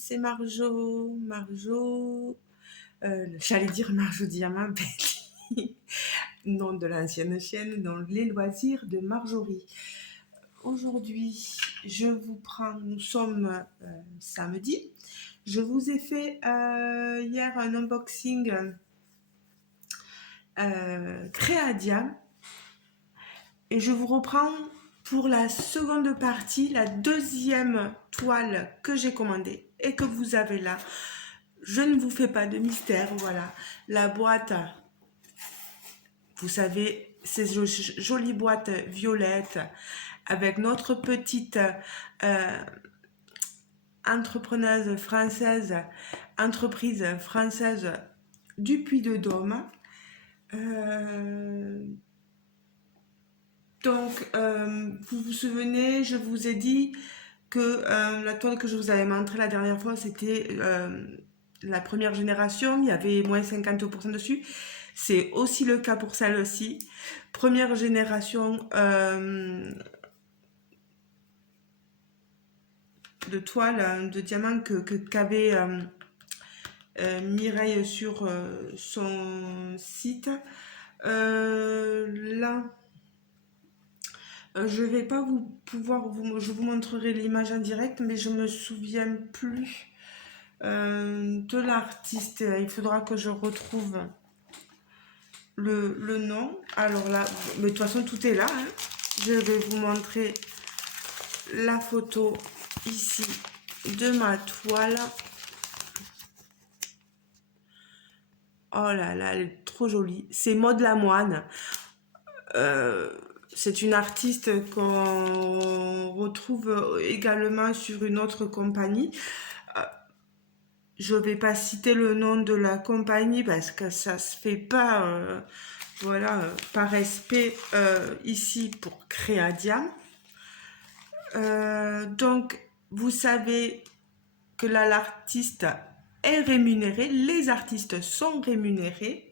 c'est Marjo, j'allais dire Marjo Diamant, nom de l'ancienne chaîne, dans les loisirs de Marjorie. Aujourd'hui, nous sommes samedi, je vous ai fait hier un unboxing Créadia et je vous reprends pour la seconde partie, la deuxième toile que j'ai commandée et que vous avez là. Je ne vous fais pas de mystère, voilà. La boîte, vous savez, ces jolies boîtes violettes avec notre petite entreprise française du Puy-de-Dôme. Donc, vous vous souvenez, je vous ai dit que la toile que je vous avais montrée la dernière fois, c'était la première génération, il y avait moins 50% dessus. C'est aussi le cas pour celle-ci. Première génération de toile de diamant qu'avait Mireille sur son site. Là, je vais pas je vous montrerai l'image en direct, mais je me souviens plus de l'artiste. Il faudra que je retrouve le nom. Alors là, mais de toute façon tout est là, hein. Je vais vous montrer la photo ici de ma toile. Oh là là, elle est trop jolie. C'est Maud Lamoine. C'est une artiste qu'on retrouve également sur une autre compagnie. Je vais pas citer le nom de la compagnie parce que ça se fait pas, voilà, par respect ici pour Créadia. Donc, vous savez que là, l'artiste est rémunéré, les artistes sont rémunérés.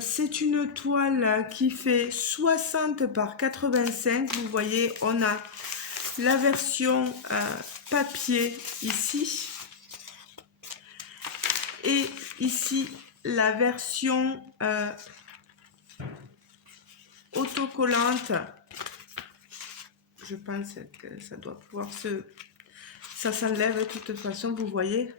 C'est une toile qui fait 60 par 85. Vous voyez, on a la version papier ici. Et ici, la version autocollante. Je pense que ça doit pouvoir ça s'enlève de toute façon, vous voyez,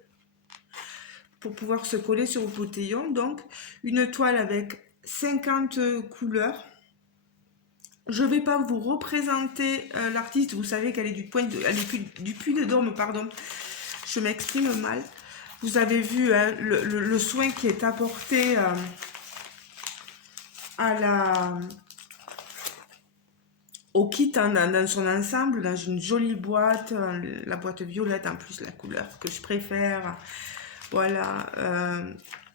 pour pouvoir se coller sur vos boutillons. Donc, une toile avec 50 couleurs. Je ne vais pas vous représenter l'artiste, vous savez qu'elle est du Puy-de-Dôme, pardon. Je m'exprime mal. Vous avez vu hein, le soin qui est apporté au kit hein, dans son ensemble, dans une jolie boîte, la boîte violette en plus, la couleur que je préfère. Voilà,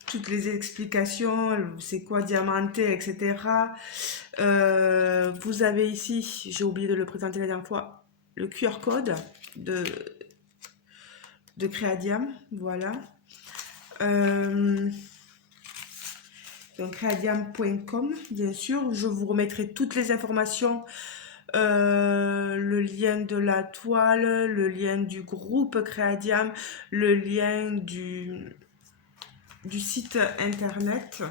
toutes les explications, c'est quoi diamanté, etc. Vous avez ici, j'ai oublié de le présenter la dernière fois, le QR code de Créadiam, voilà. Donc créadiam.com, bien sûr. Je vous remettrai toutes les informations, le lien de la toile, le lien du groupe Créadiam, le lien du site internet.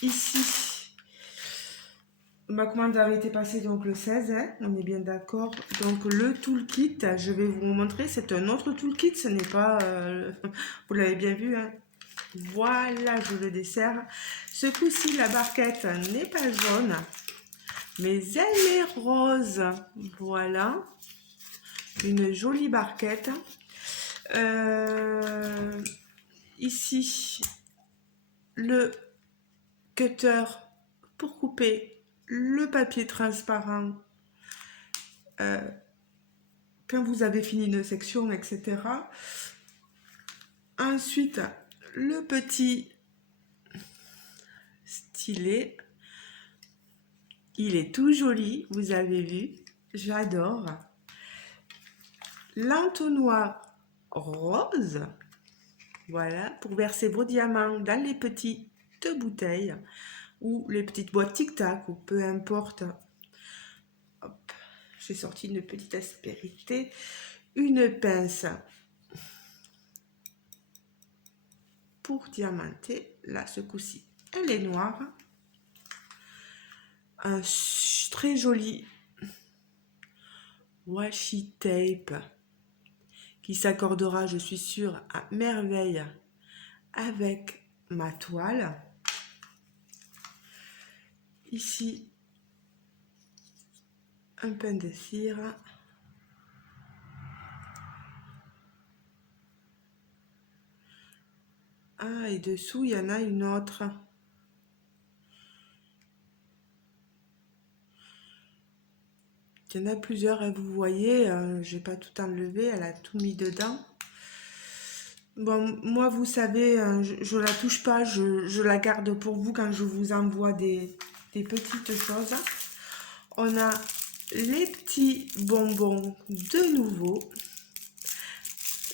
Ici, ma commande avait été passée donc le 16, hein, on est bien d'accord. Donc le toolkit, je vais vous montrer, c'est un autre toolkit, ce n'est pas, vous l'avez bien vu, hein. Voilà, je le desserre. Ce coup-ci, la barquette n'est pas jaune, mais elle est rose. Voilà, une jolie barquette. Ici, le cutter pour couper le papier transparent quand vous avez fini une section, etc. Ensuite, le petit stylet. Il est tout joli, vous avez vu, j'adore. L'entonnoir rose, voilà, pour verser vos diamants dans les petites bouteilles ou les petites boîtes tic-tac ou peu importe. Hop, j'ai sorti une petite aspérité, une pince pour diamanter. Là, ce coup-ci, elle est noire. Un très joli washi tape qui s'accordera, je suis sûre, à merveille avec ma toile. Ici, un pain de cire. Ah, et dessous, il y en a une autre. Il y en a plusieurs, et vous voyez, j'ai pas tout enlevé, elle a tout mis dedans. Bon, moi, vous savez, je la touche pas, je la garde pour vous quand je vous envoie des petites choses. On a les petits bonbons de nouveau.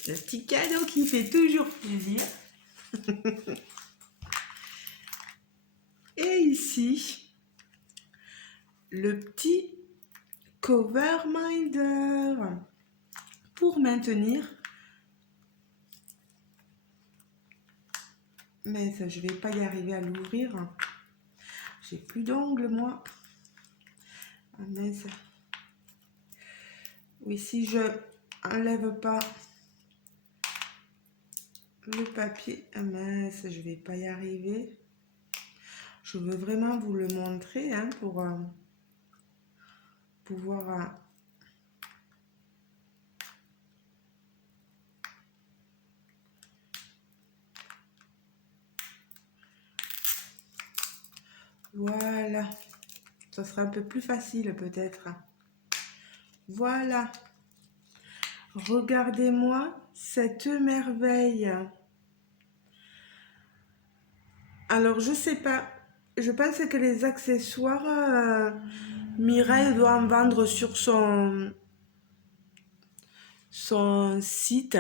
Le petit cadeau qui fait toujours plaisir. Et ici, le petit cover minder pour maintenir. Mais ça, je vais pas y arriver à l'ouvrir. J'ai plus d'ongles, moi. Ah, mince. Oui, si je enlève pas le papier, ah mince, je vais pas y arriver. Je veux vraiment vous le montrer hein, pour pouvoir... Voilà. Ça sera un peu plus facile peut-être. Voilà. Regardez-moi cette merveille. Alors, je sais pas. Je pense que les accessoires, Mireille doit en vendre sur son site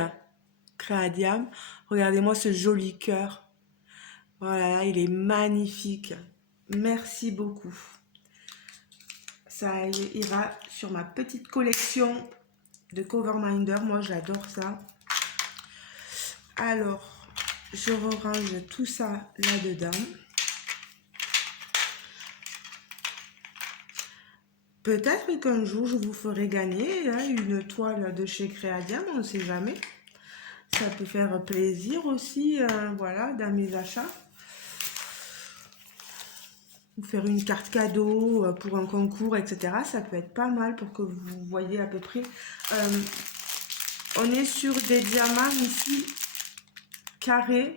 Créadiam. Regardez-moi ce joli cœur. Voilà, il est magnifique. Merci beaucoup. Ça ira sur ma petite collection de cover minder. Moi, j'adore ça. Alors, je range tout ça là-dedans. Peut-être qu'un jour, je vous ferai gagner hein, une toile de chez Créadiam, on ne sait jamais. Ça peut faire plaisir aussi, voilà, dans mes achats. Ou faire une carte cadeau pour un concours, etc. Ça peut être pas mal pour que vous voyez à peu près. On est sur des diamants ici, carrés,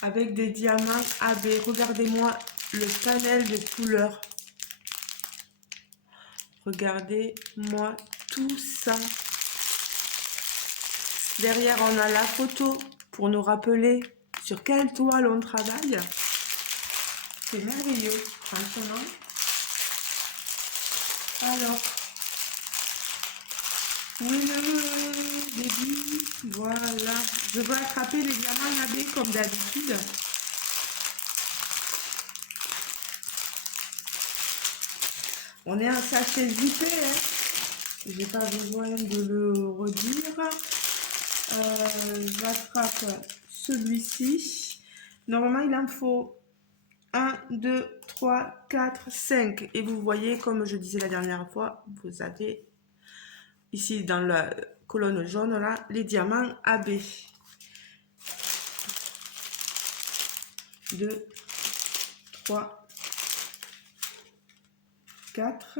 avec des diamants AB. Regardez-moi le panel de couleurs. Regardez-moi tout ça. Derrière, on a la photo pour nous rappeler sur quelle toile on travaille. C'est merveilleux, franchement. Alors, où est le début? Voilà. Je veux attraper les diamants AB comme d'habitude. On est un sachet zippé, hein. J'ai pas besoin de le redire. J'attrape celui-ci. Normalement, il en faut 1, 2, 3, 4, 5. Et vous voyez, comme je disais la dernière fois, vous avez ici dans la colonne jaune, là, les diamants AB. 2, 3, 4.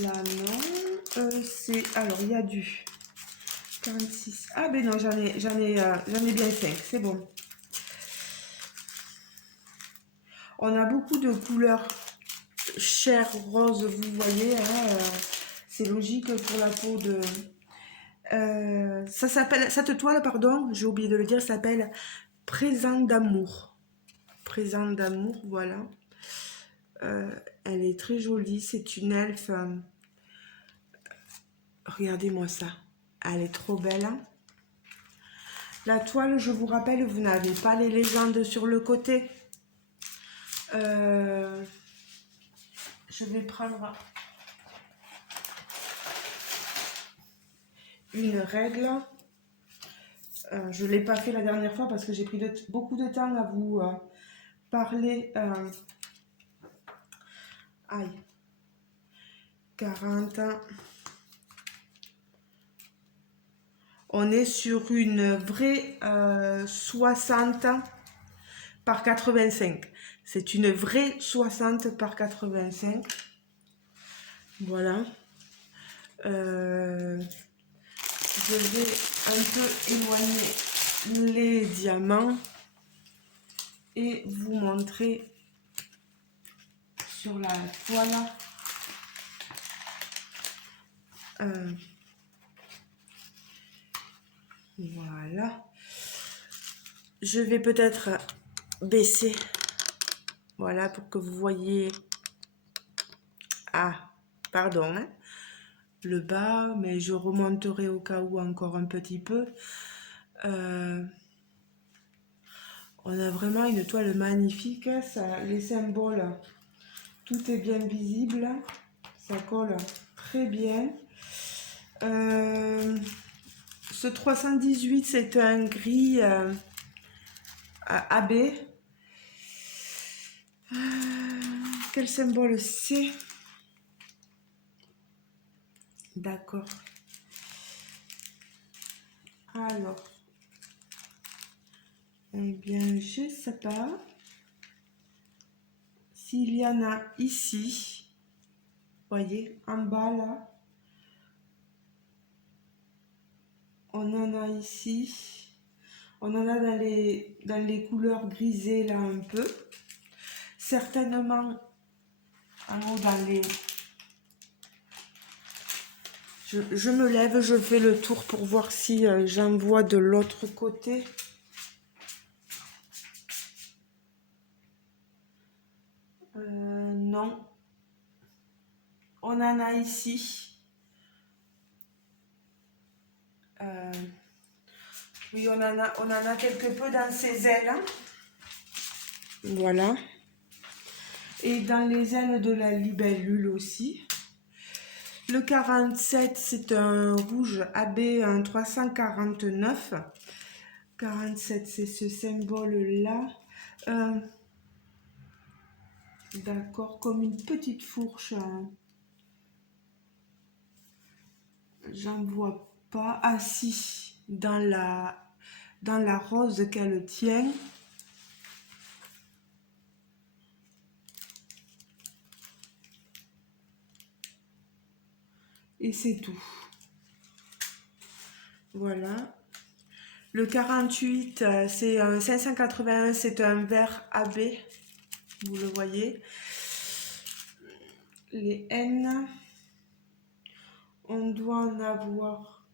Là, non. C'est... Alors, il y a du 46. Ah, ben non, j'en ai bien 5. C'est bon. On a beaucoup de couleurs chair rose, vous voyez. Hein, c'est logique pour la peau de... ça s'appelle... Cette toile, pardon, j'ai oublié de le dire, s'appelle Présent d'amour. Présent d'amour, voilà. Elle est très jolie. C'est une elfe. Regardez-moi ça. Elle est trop belle. Hein. La toile, je vous rappelle, vous n'avez pas les légendes sur le côté. Je vais prendre une règle. Je ne l'ai pas fait la dernière fois parce que j'ai pris beaucoup de temps à vous parler. Aïe. 40. On est sur une vraie 60 par 85. C'est une vraie 60 par 85. Voilà. Je vais un peu éloigner les diamants et vous montrer sur la toile. Voilà. Je vais peut-être baisser. Voilà, pour que vous voyez. Ah, pardon. Hein, le bas, mais je remonterai au cas où encore un petit peu. On a vraiment une toile magnifique. Ça, les symboles, tout est bien visible. Ça colle très bien. Ce 318, c'est un gris AB. Quel symbole c'est? D'accord. Alors, eh bien, je ne sais pas s'il y en a ici. Voyez, en bas là. On en a ici. On en a dans les couleurs grisées là un peu. Certainement en haut dans les... Je me lève, je fais le tour pour voir si j'en vois de l'autre côté. Non. On en a ici. Oui, on en a quelque peu dans ses ailes. Hein. Voilà. Et dans les ailes de la libellule aussi. Le 47, c'est un rouge AB, un 349. 47, c'est ce symbole-là. D'accord, comme une petite fourche. J'en vois pas. Ah si, dans la rose qu'elle tient. Et c'est tout. Voilà. Le 48, c'est un 581, c'est un vert AB. Vous le voyez. Les N, on doit en avoir.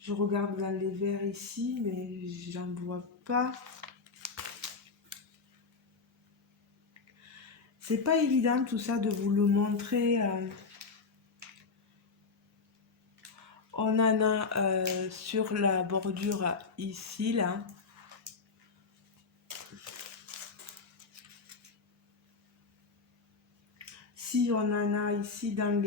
Je regarde dans les verts ici, mais j'en vois pas. C'est pas évident tout ça de vous le montrer. On en a sur la bordure ici, là. Si on en a ici dans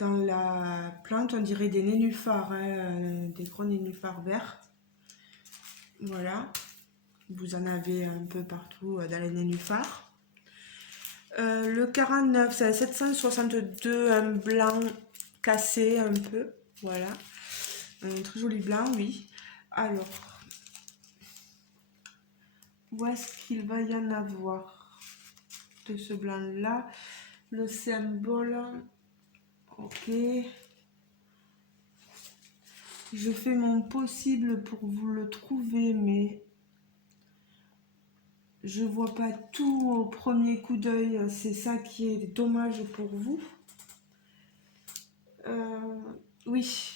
la plante, on dirait des nénuphars, hein, des gros nénuphars verts. Voilà. Vous en avez un peu partout dans les nénuphars. Le 49, c'est 762, un blanc cassé un peu. Voilà. Un très joli blanc, oui. Alors, où est-ce qu'il va y en avoir de ce blanc-là? Le symbole... Ok. Je fais mon possible pour vous le trouver, mais je vois pas tout au premier coup d'œil. C'est ça qui est dommage pour vous. Oui.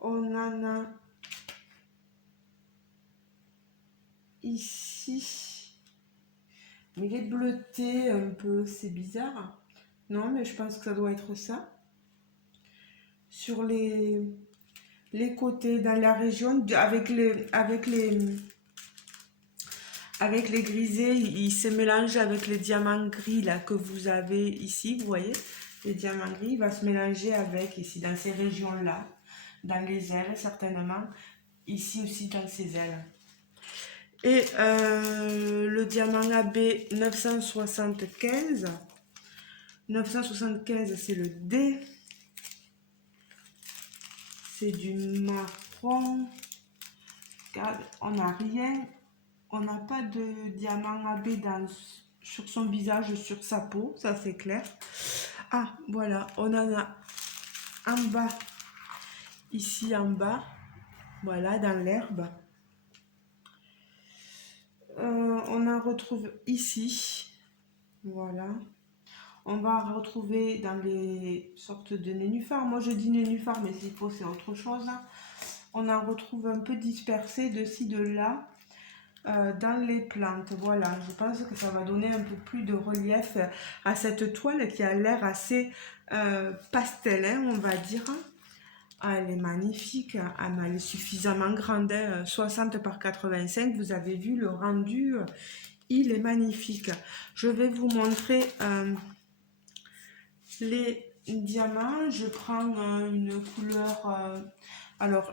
On en a ici. Mais il est bleuté un peu, c'est bizarre. Non, mais je pense que ça doit être ça. Sur les côtés, dans la région, avec les avec les grisés, il se mélange avec les diamants gris là que vous avez ici, vous voyez, les diamants gris, il va se mélanger avec ici dans ces régions-là, dans les ailes certainement, ici aussi dans ces ailes. Et le diamant AB 975, 975 c'est le D, c'est du marron, regarde, on n'a rien. On n'a pas de diamant AB sur son visage, sur sa peau, ça c'est clair. Ah, voilà, on en a en bas, ici en bas, voilà, dans l'herbe. On en retrouve ici, voilà. On va retrouver dans les sortes de nénuphars. Moi je dis nénuphars, mais s'il faut c'est autre chose. On en retrouve un peu dispersé de ci, de là. Dans les plantes, voilà, je pense que ça va donner un peu plus de relief à cette toile qui a l'air assez pastel, hein, on va dire. Ah, elle est magnifique, ah, mais elle est suffisamment grande, hein, 60 par 85, vous avez vu le rendu, il est magnifique. Je vais vous montrer les diamants. Je prends une couleur, alors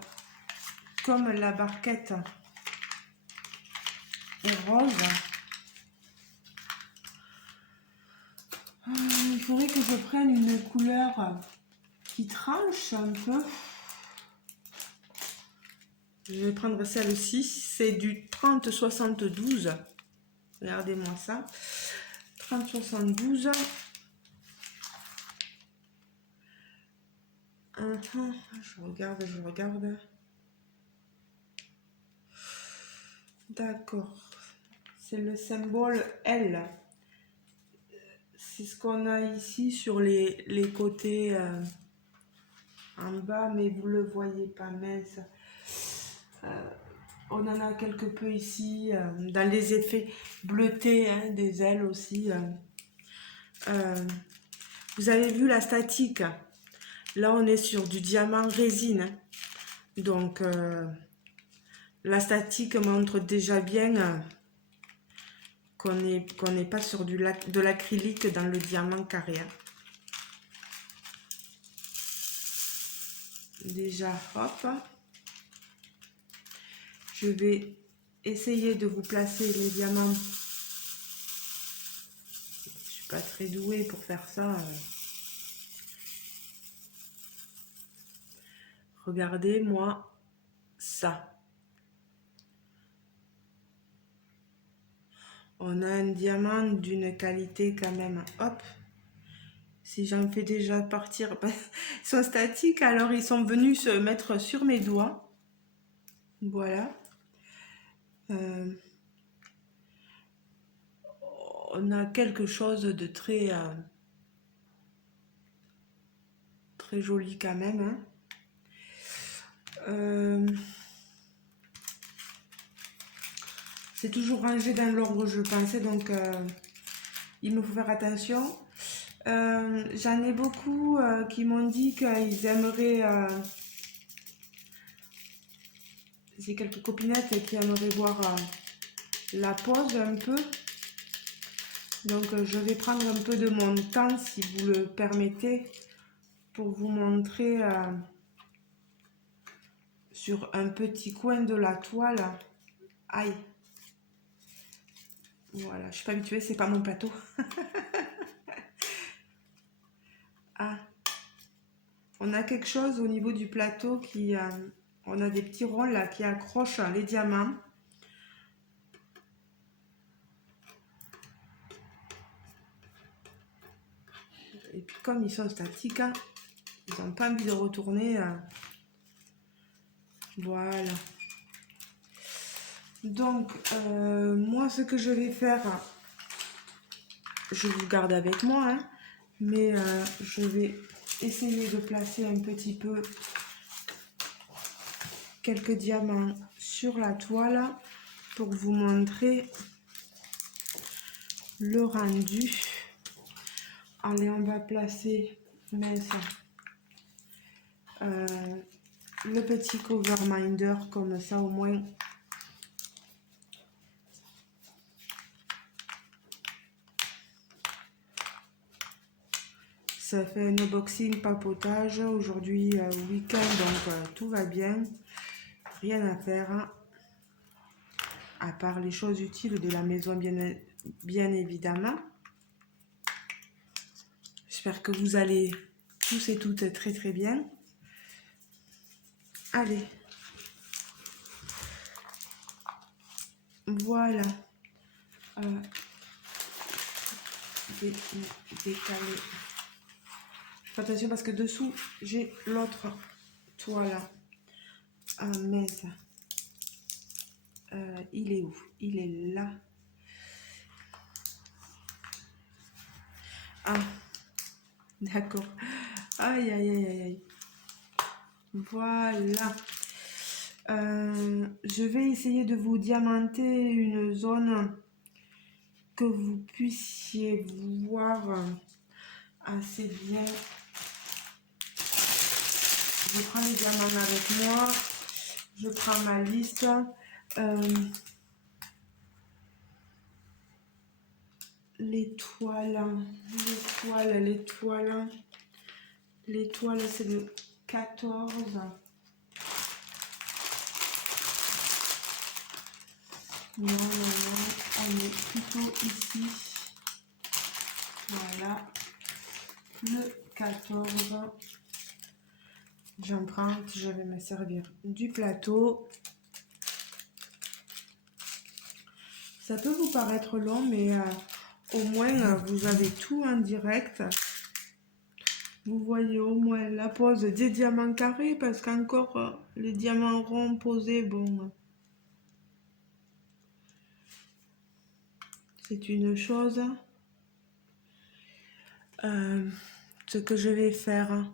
comme la barquette est rose, il faudrait que je prenne une couleur qui tranche un peu. Je vais prendre celle-ci, c'est du 3072. Regardez-moi ça. 3072. Je regarde, je regarde. D'accord. C'est le symbole L. C'est ce qu'on a ici sur les côtés en bas, mais vous le voyez pas, mince. On en a quelque peu ici, dans les effets bleutés, hein, des ailes aussi. Vous avez vu la statique. Là, on est sur du diamant résine. Donc, la statique montre déjà bien qu'on n'est pas sur de l'acrylique dans le diamant carré. Déjà, hop. Je vais essayer de vous placer les diamants. Je suis pas très douée pour faire ça. Regardez-moi ça. On a un diamant d'une qualité quand même. Hop. Si j'en fais déjà partir, ils sont statiques, alors ils sont venus se mettre sur mes doigts. Voilà. On a quelque chose de très, très joli quand même. Hein. C'est toujours rangé dans l'ordre, je pensais, donc il me faut faire attention. J'en ai beaucoup qui m'ont dit qu'ils aimeraient... J'ai quelques copinettes qui aimeraient voir la pose un peu. Donc je vais prendre un peu de mon temps, si vous le permettez, pour vous montrer sur un petit coin de la toile. Aïe! Voilà, je suis pas habituée, c'est pas mon plateau. Ah! On a quelque chose au niveau du plateau qui... on a des petits ronds là qui accrochent les diamants. Et puis comme ils sont statiques, hein, ils n'ont pas envie de retourner. Voilà. Donc, moi, ce que je vais faire, je vous garde avec moi, hein, mais je vais essayer de placer un petit peu quelques diamants sur la toile pour vous montrer le rendu. Allez, on va placer mince, le petit cover minder comme ça au moins Ça fait un unboxing papotage. Aujourd'hui, week-end, donc tout va bien. Rien à faire, hein, à part les choses utiles de la maison, bien évidemment. J'espère que vous allez tous et toutes très très bien. Allez. Voilà. Décaler. Fais attention parce que dessous, j'ai l'autre toile. Ah mince. Il est où? Il est là. Ah, d'accord. Aïe, aïe, aïe, aïe, aïe. Voilà. Je vais essayer de vous diamanter une zone que vous puissiez voir assez bien. Je prends les diamants avec moi. Je prends ma liste. Les toiles, c'est le 14. Non, on est plutôt ici. Voilà, le 14. J'emprunte, je vais me servir du plateau. Ça peut vous paraître long, mais au moins vous avez tout en direct. Vous voyez au moins la pose des diamants carrés, parce qu'encore les diamants ronds posés, bon, c'est une chose. Ce que je vais faire,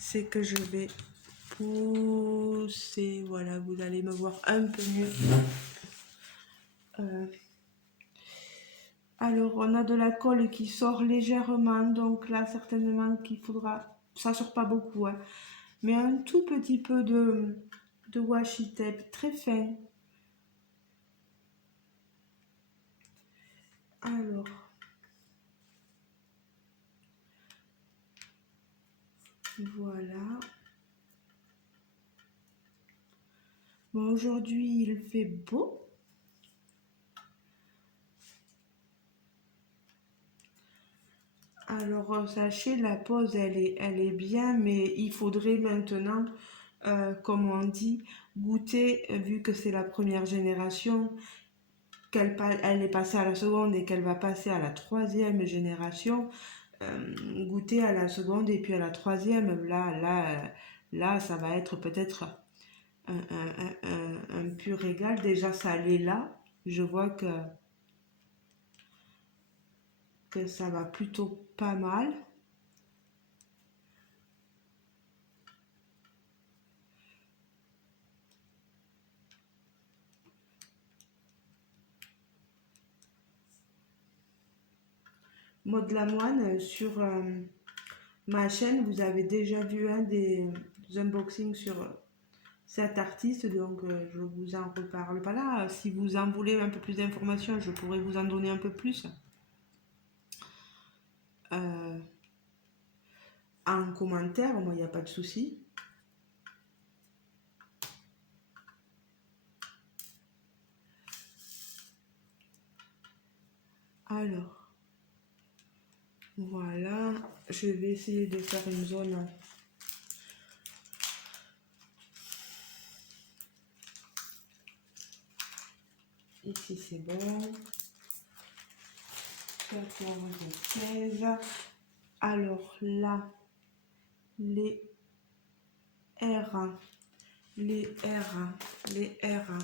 c'est que je vais pousser. Voilà, vous allez me voir un peu mieux. Alors, on a de la colle qui sort légèrement, donc là, certainement qu'il faudra... Ça sort pas beaucoup, hein, mais un tout petit peu de washi tape, très fin. Alors... Voilà. Bon, aujourd'hui, il fait beau. Alors, sachez, la pose, elle est bien, mais il faudrait maintenant, comme on dit, goûter, vu que c'est la première génération, elle est passée à la seconde et qu'elle va passer à la troisième génération, goûter à la seconde et puis à la troisième. Là, ça va être peut-être un pur régal. Déjà, ça allait là. Je vois que ça va plutôt pas mal. Maud Lamoine, sur ma chaîne, vous avez déjà vu un des unboxings sur cet artiste, donc je vous en reparle pas là. Si vous en voulez un peu plus d'informations, je pourrais vous en donner un peu plus en commentaire, moi il n'y a pas de souci. Alors, voilà, je vais essayer de faire une zone. Ici c'est bon. 14, 15. Alors là, les R, les R.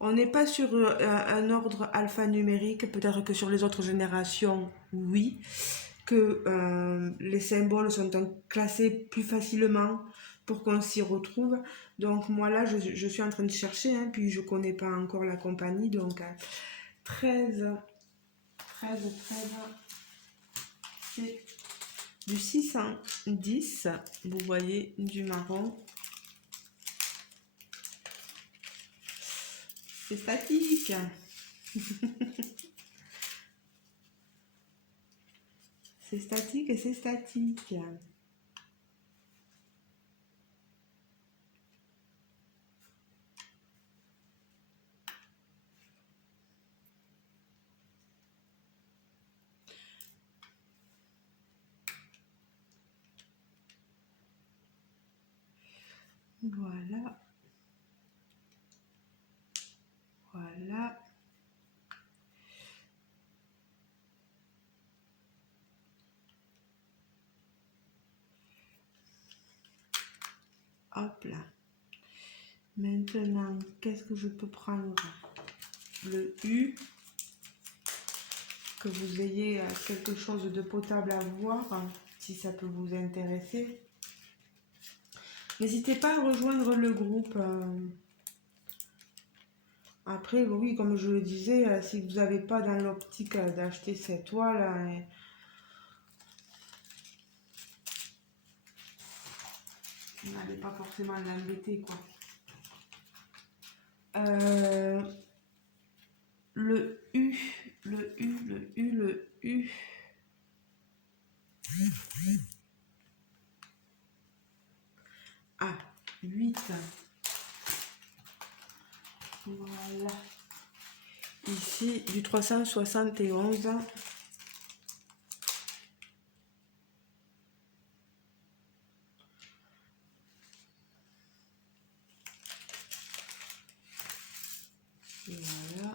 On n'est pas sur un ordre alphanumérique, peut-être que sur les autres générations, oui, que les symboles sont classés plus facilement pour qu'on s'y retrouve. Donc moi là, je suis en train de chercher, hein, puis je connais pas encore la compagnie, donc 13, c'est du 610, vous voyez, du marron. C'est statique. C'est statique et c'est statique. Voilà. Voilà. Hop là. Maintenant, qu'est-ce que je peux prendre? Le U. Que vous ayez quelque chose de potable à voir, hein, si ça peut vous intéresser. N'hésitez pas à rejoindre le groupe. Après, oui, comme je le disais, si vous n'avez pas dans l'optique d'acheter cette toile, n'allez pas forcément l'embêter, quoi. Le U, le U, le U, le U. Ah, 8. Voilà. Ici, du 371. Voilà.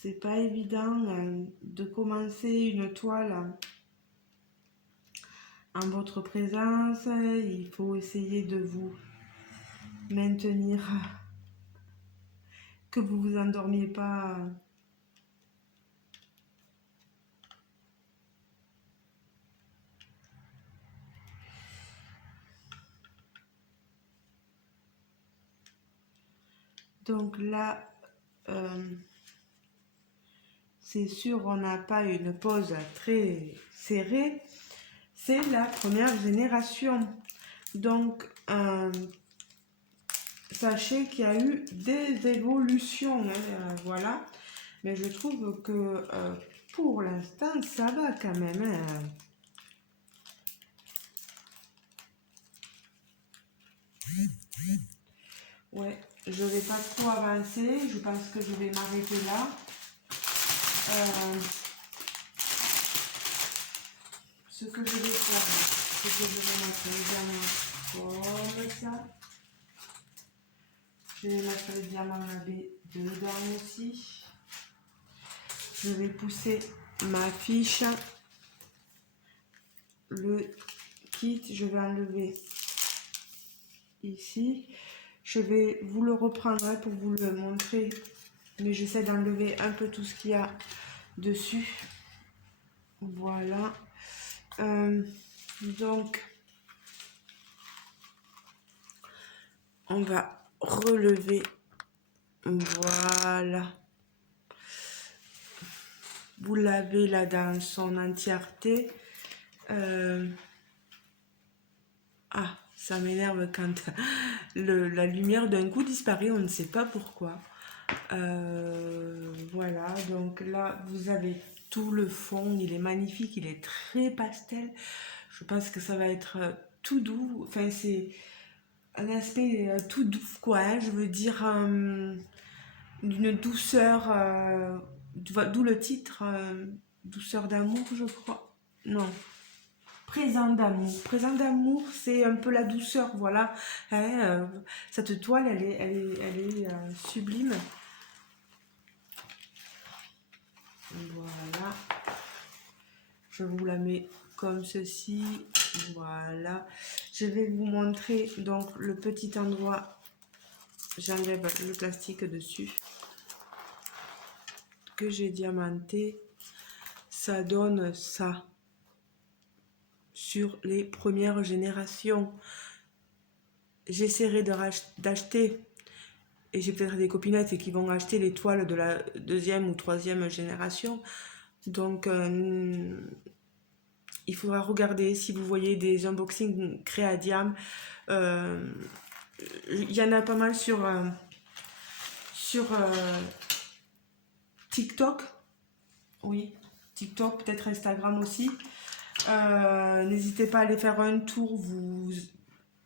C'est pas évident de commencer une toile en votre présence. Il faut essayer de vous maintenir, que vous vous endormiez pas. Donc là, c'est sûr, on n'a pas une pause très serrée. C'est la première génération. Donc, sachez qu'il y a eu des évolutions, hein, voilà. Mais je trouve que pour l'instant, ça va quand même. Hein. Ouais, je vais pas trop avancer. Je pense que je vais m'arrêter là. Ce que je vais faire, c'est que je vais mettre les diamants comme ça. Je vais mettre les diamants AB dedans aussi. Je vais pousser ma fiche. Le kit, je vais enlever ici. Je vais vous le reprendre pour vous le montrer. Mais j'essaie d'enlever un peu tout ce qu'il y a dessus. Voilà. Donc, on va relever. Voilà. Vous l'avez là dans son entièreté. Ah, ça m'énerve quand la lumière d'un coup disparaît, on ne sait pas pourquoi. Voilà, donc là, vous avez tout le fond, il est magnifique, il est très pastel. Je pense que ça va être tout doux, enfin c'est un aspect tout doux, quoi, hein, je veux dire d'une douceur, d'où le titre, douceur d'amour, je crois. Non. Présent d'amour. Présent d'amour, c'est un peu la douceur, voilà. Hein, cette toile, elle est sublime. Voilà. Je vous la mets comme ceci. Voilà. Je vais vous montrer donc le petit endroit. J'enlève le plastique dessus. Que j'ai diamanté. Ça donne ça. Sur les premières générations. J'essaierai d'acheter, et j'ai peut-être des copinettes qui vont acheter les toiles de la deuxième ou troisième génération. Donc, il faudra regarder si vous voyez des unboxings Créadiam. Il y en a pas mal sur sur TikTok. Oui, TikTok, peut-être Instagram aussi. N'hésitez pas à aller faire un tour.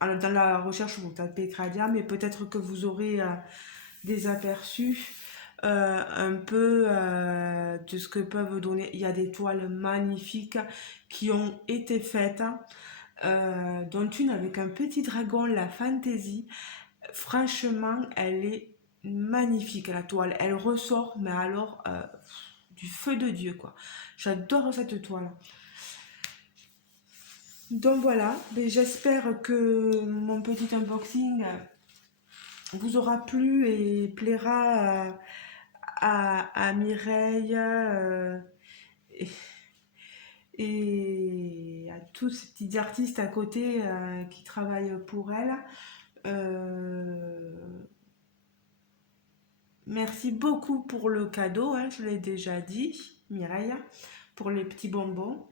Alors, dans la recherche, vous tapez Créadium, mais peut-être que vous aurez des aperçus un peu de ce que peuvent donner. Il y a des toiles magnifiques qui ont été faites, dont une avec un petit dragon, la Fantasy. Franchement, elle est magnifique, la toile. Elle ressort, mais alors du feu de Dieu, quoi. J'adore cette toile. Donc voilà, j'espère que mon petit unboxing vous aura plu et plaira à Mireille et, et à tous ces petits artistes à côté qui travaillent pour elle. Merci beaucoup pour le cadeau, hein, je l'ai déjà dit, Mireille, pour les petits bonbons.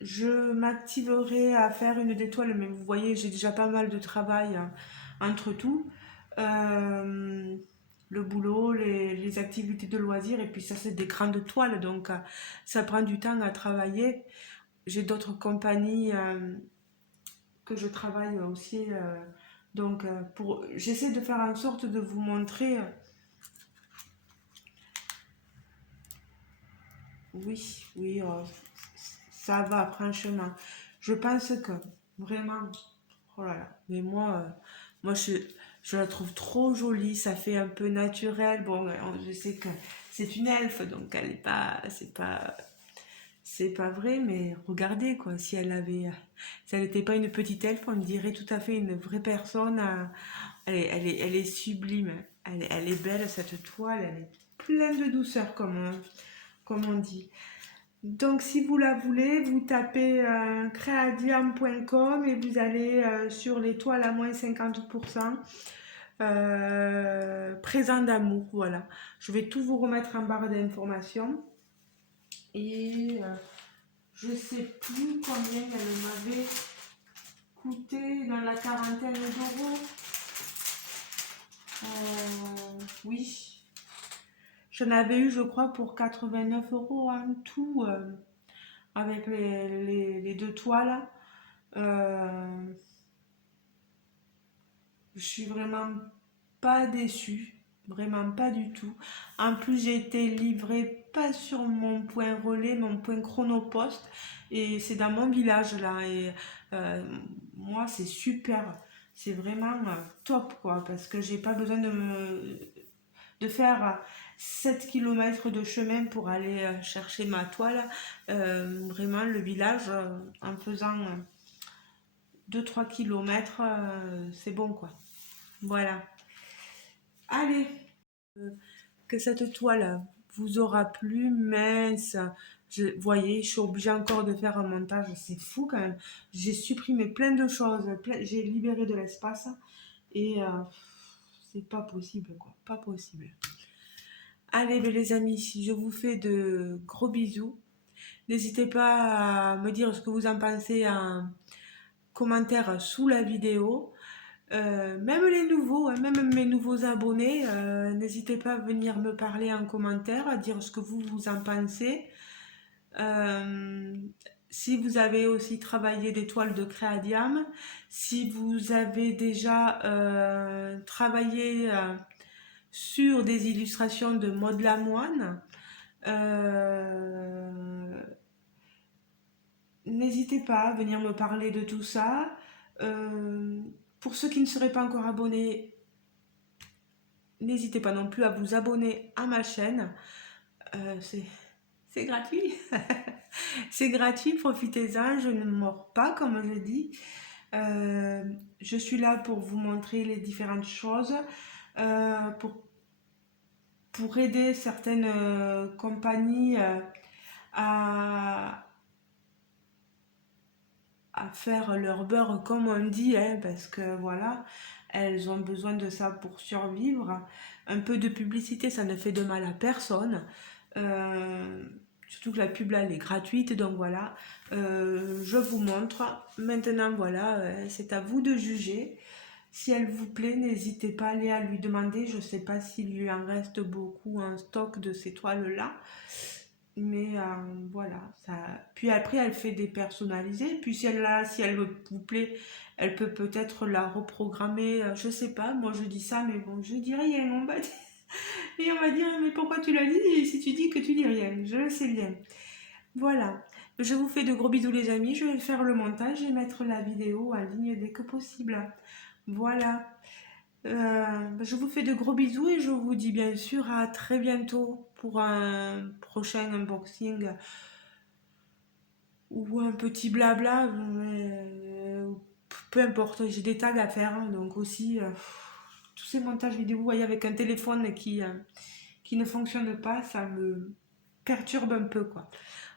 Je m'activerai à faire une des toiles, mais vous voyez, j'ai déjà pas mal de travail entre tout. Le boulot, les activités de loisirs, et puis ça, c'est des grandes toiles, donc ça prend du temps à travailler. J'ai d'autres compagnies que je travaille aussi. Donc, j'essaie de faire en sorte de vous montrer. Oui, oui, ça va, franchement. Je pense que vraiment, oh là là, mais moi je la trouve trop jolie, ça fait un peu naturel. Bon, je sais que c'est une elfe, donc elle est pas, c'est pas vrai, mais regardez quoi, si elle n'était pas une petite elfe, on dirait tout à fait une vraie personne. Elle est sublime, elle est belle cette toile, elle est pleine de douceur comme on dit. Donc, si vous la voulez, vous tapez créadium.com et vous allez sur l'étoile à moins 50%. Présent d'amour, voilà. Je vais tout vous remettre en barre d'informations. Et je sais plus combien elle m'avait coûté dans la quarantaine d'euros. Oui. J'en avais eu, je crois, pour 89 euros en tout, avec les deux toiles. Je suis vraiment pas déçue, vraiment pas du tout. En plus, j'ai été livrée pas sur mon point relais, mon point chronopost, et c'est dans mon village là. Et moi, c'est super, c'est vraiment top quoi, parce que j'ai pas besoin de faire 7 km de chemin pour aller chercher ma toile. Vraiment, le village, en faisant 2-3 km, c'est bon quoi. Voilà. Allez, que cette toile vous aura plu, mince. Voyez, je suis obligée encore de faire un montage, c'est fou quand même. J'ai supprimé plein de choses, j'ai libéré de l'espace et c'est pas possible quoi, pas possible. Allez les amis, je vous fais de gros bisous. N'hésitez pas à me dire ce que vous en pensez en commentaire sous la vidéo. Même les nouveaux, hein, même mes nouveaux abonnés, n'hésitez pas à venir me parler en commentaire, à dire ce que vous en pensez. Si vous avez aussi travaillé des toiles de Créadium, si vous avez déjà travaillé sur des illustrations de Maud Lamoine, n'hésitez pas à venir me parler de tout ça. Pour ceux qui ne seraient pas encore abonnés, n'hésitez pas non plus à vous abonner à ma chaîne. C'est gratuit. C'est gratuit, profitez-en, je ne mords pas comme je dis. Je suis là pour vous montrer les différentes choses, pour aider certaines compagnies à faire leur beurre comme on dit, hein, parce que voilà, elles ont besoin de ça pour survivre. Un peu de publicité, ça ne fait de mal à personne. Surtout que la pub là, elle est gratuite, donc voilà. Je vous montre. Maintenant, voilà, c'est à vous de juger. Si elle vous plaît, n'hésitez pas à aller à lui demander. Je ne sais pas s'il lui en reste beaucoup en stock de ces toiles-là. Mais voilà. Ça... Puis après, elle fait des personnalisées. Puis si elle vous plaît, elle peut peut-être la reprogrammer. Je sais pas. Moi, je dis ça, mais bon, je dis rien. On va dire... Et on va dire, mais pourquoi tu l'as dit si tu dis que tu dis rien? Je le sais bien. Voilà. Je vous fais de gros bisous les amis. Je vais faire le montage et mettre la vidéo en ligne dès que possible. Voilà. Je vous fais de gros bisous et je vous dis bien sûr à très bientôt pour un prochain unboxing ou un petit blabla. Peu importe, j'ai des tags à faire. Donc aussi, tous ces montages vidéo, vous voyez, avec un téléphone qui ne fonctionne pas, ça me perturbe un peu, quoi.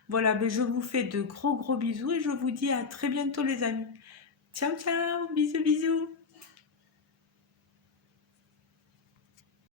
Voilà, ben je vous fais de gros bisous et je vous dis à très bientôt les amis. Ciao, ciao, bisous, bisous.